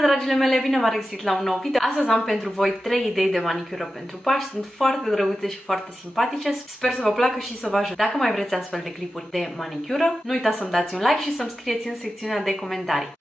Bună, dragile mele, bine v-am regăsit la un nou video. Astăzi am pentru voi 3 idei de manicură pentru Paști. Sunt foarte drăguțe și foarte simpatice. Sper să vă placă și să vă ajut. Dacă mai vreți astfel de clipuri de manicură, nu uitați să-mi dați un like și să-mi scrieți în secțiunea de comentarii.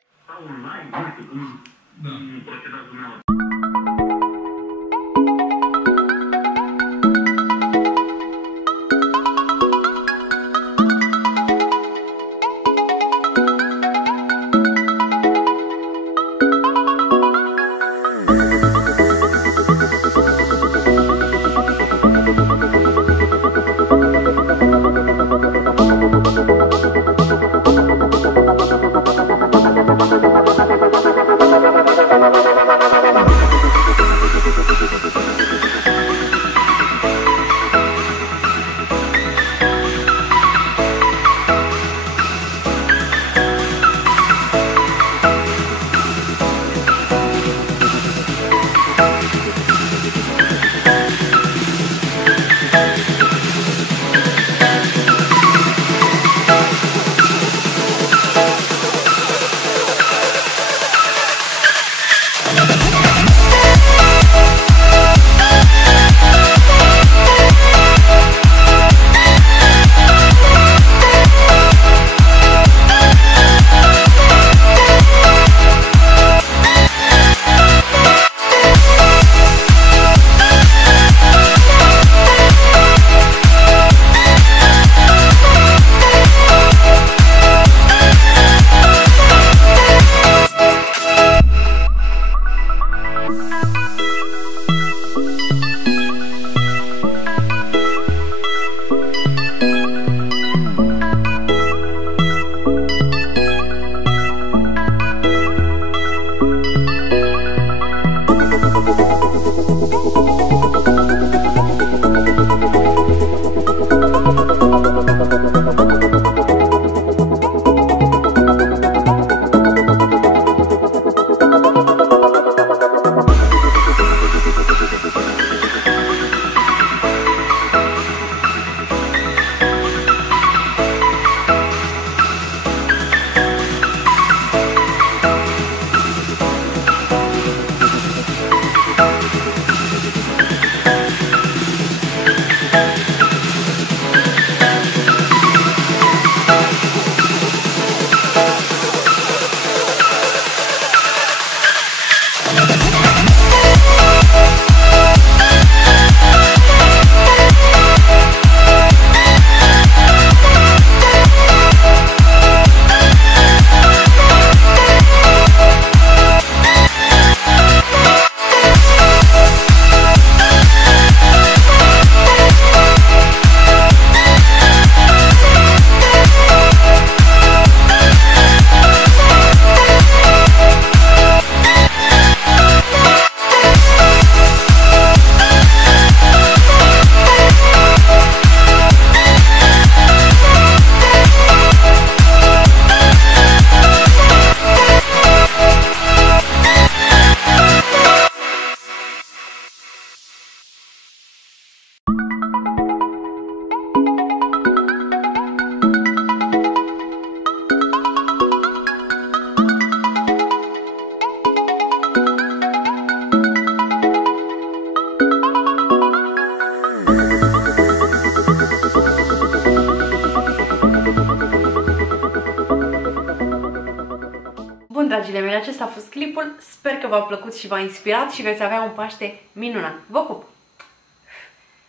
Bun, dragile mele, acesta a fost clipul. Sper că v-a plăcut și v-a inspirat și veți avea un Paște minunat. Vă pup!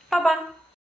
Pa, pa!